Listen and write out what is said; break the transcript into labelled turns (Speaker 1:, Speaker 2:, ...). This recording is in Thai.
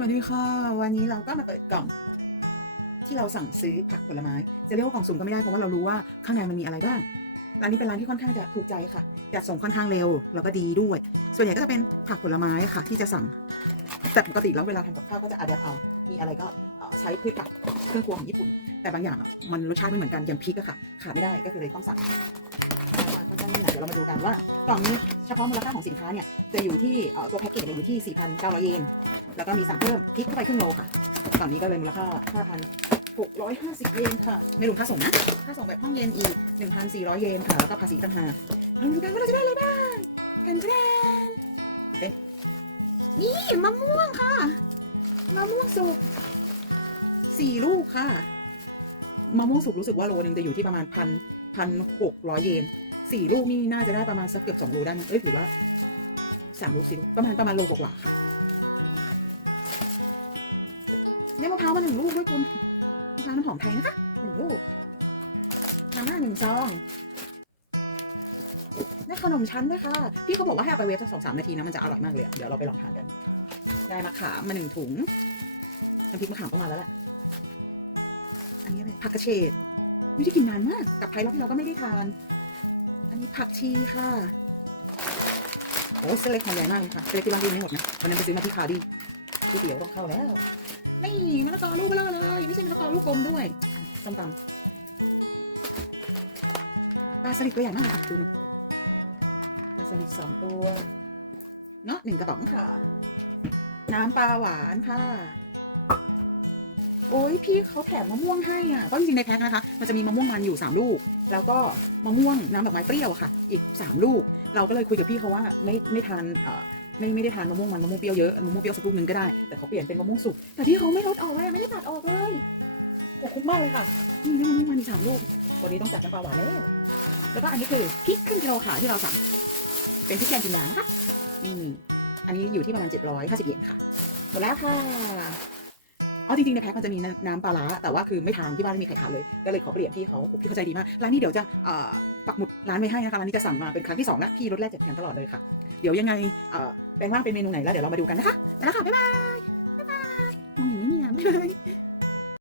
Speaker 1: วัสดีค่ะ วันนี้เราก็มาเปิดกล่อง ที่เราสั่งซื้อผักผลไม้ จะเรียกว่ากล่องสุ่มก็ไม่ได้เพราะว่าเรารู้ว่าข้างในมันมีอะไรบ้างร้านนี้เป็นร้านที่ค่อนข้างจะถูกใจค่ะจัดส่งค่อนข้างเร็วแล้วก็ดีด้วย ส่วนใหญ่ก็จะเป็นผักผลไม้ค่ะ ที่จะสั่งแต่ปกติแล้วเวลาทำกับข้าวก็จะอาจจะเอา มีอะไรก็ใช้พืชผักเครื่องครัวของญี่ปุ่น แต่บางอย่างมันรสชาติไม่เหมือนกันอย่างพริกอะค่ะขาดไม่ได้ก็คือเลยต้องสั่ง ดี๋ยวเรามาดูกันว่ากล่องนี้เฉพาะมูลค่าของสินค้าเนี่ยจะอยู่ที่ตัวแพ็กเกจเนี่ยอยู่ที่ 4,900 เยน แล้วก็มีสั่งเพิ่มพริกเข้าไปครึ่งโลค่ะฝั่องนี้ก็เลยมูลค่า 5,650 เยนค่ะ ไม่รวมค่าส่งนะค่าส่งแบบห้องเย็นอีก 1,400 เยนค่ะ แล้วก็ภาษีต่างหากเราดูกันว่าเราจะได้อะไรบ้างแทนแทนเป็นนี่มะม่วงค่ะมะม่วงสุกสี่ลูกค่ะมะม่วงสุกรู้สึกว่าโลนึงจะอยู่ที่ประมาณพันพันหกร้อยเยน สี่ลูกนี่น่าจะได้ประมาณสักเกือบสองโลได้มั้งเอ้ยหรือว่าสามลูกสี่ลูกประมาณประมาณโลกว่าค่ะได้มะพร้าวมาหนึ่งลูกด้วยคุณมะพร้าวน้ำหอมไทยนะคะหนึ่งลูกมาม่าหนึ่งซองได้ขนมชั้นด้วยค่ะ พี่เขาบอกว่าให้เอาไปเวฟสักสองสามนาทีนะมันจะอร่อยมากเลย เดี๋ยวเราไปลองทานกัน ได้มะขามมาหนึ่งถุงน้ำพริกมะขามก็มาแล้วแหละอันนี้อะไรผักกระเฉดไม่ได้กินนานมาก กับไทยรอบที่เราก็ไม่ได้ทาน อันนี้ผักชีค่ะ โอ้เส้นเล็กหอมใหญ่มากเลยค่ะเส้นเล็กที่บ้านกินไม่หมดนะวันนั้นไปซื้อมาที่คาร์ดีก๋วยเตี๋ยวต้องเข้าแล้ว นี่มะละกอลูกเบลอเลยไม่ใช่มะละกอลูกกลมด้วยส้มตำปลาสลิดตัวใหญ่มากเลยค่ะดูหนึ่งปลาสลิดสองตัว เนาะหนึ่งกระป๋องค่ะ น้ำปลาหวานค่ะ โอ้ยพี่เขาแถมมะม่วงให้อะก็จริงๆในแพ็คนะคะ มันจะมีมะม่วงมันอยู่สามลูก แล้วก็มะม่วงน้ำดอกไม้เปรี้ยวอะค่ะ อีกสามลูก เราก็เลยคุยกับพี่เขาว่าไม่ไม่ทานเอ่อไม่ไม่ได้ทานมะม่วงมันมะม่วงเปรี้ยวเยอะมะม่วงเปรี้ยวสักลูกหนึ่งก็ได้แต่เขาเปลี่ยนเป็นมะม่วงสุกแต่ที่เขาไม่ลดออกเลยไม่ได้ตัดออกเลยโอ้คุ้มมากเลยค่ะนี่ได้มะม่วงมันอีกสามลูกวันนี้ต้องจัดน้ำปลาหวานแล้วแล้วก็อันนี้คือพริกครึ่งกิโลค่ะที่เราสั่งเป็นพริกแกงจินดานะคะนี่อันนี้อยู่ที่ประมาณ750เยนค่ะหมดแล้วค่ะ อ๋อจริงๆในแพ็คมันจะมีน้ำปลาร้าแต่ว่าคือไม่ทานที่บ้านไม่มีใครทานเลย ก็เลยขอเปลี่ยนพี่เขาพี่เขาใจดีมาก ร้านนี้เดี๋ยวจะปักหมุดร้านไว้ให้นะคะร้านนี้จะสั่งมาเป็นครั้งที่สองแล้วพี่ลดแรกแจกแถมตลอดเลยค่ะ เดี๋ยวยังไงแปลงว่างเป็นเมนูไหนแล้วเดี๋ยวเรามาดูกันนะคะไปแล้วค่ะบ๊ายบายบ๊ายบายมองอย่างนี้เนี่ยบ๊ายบาย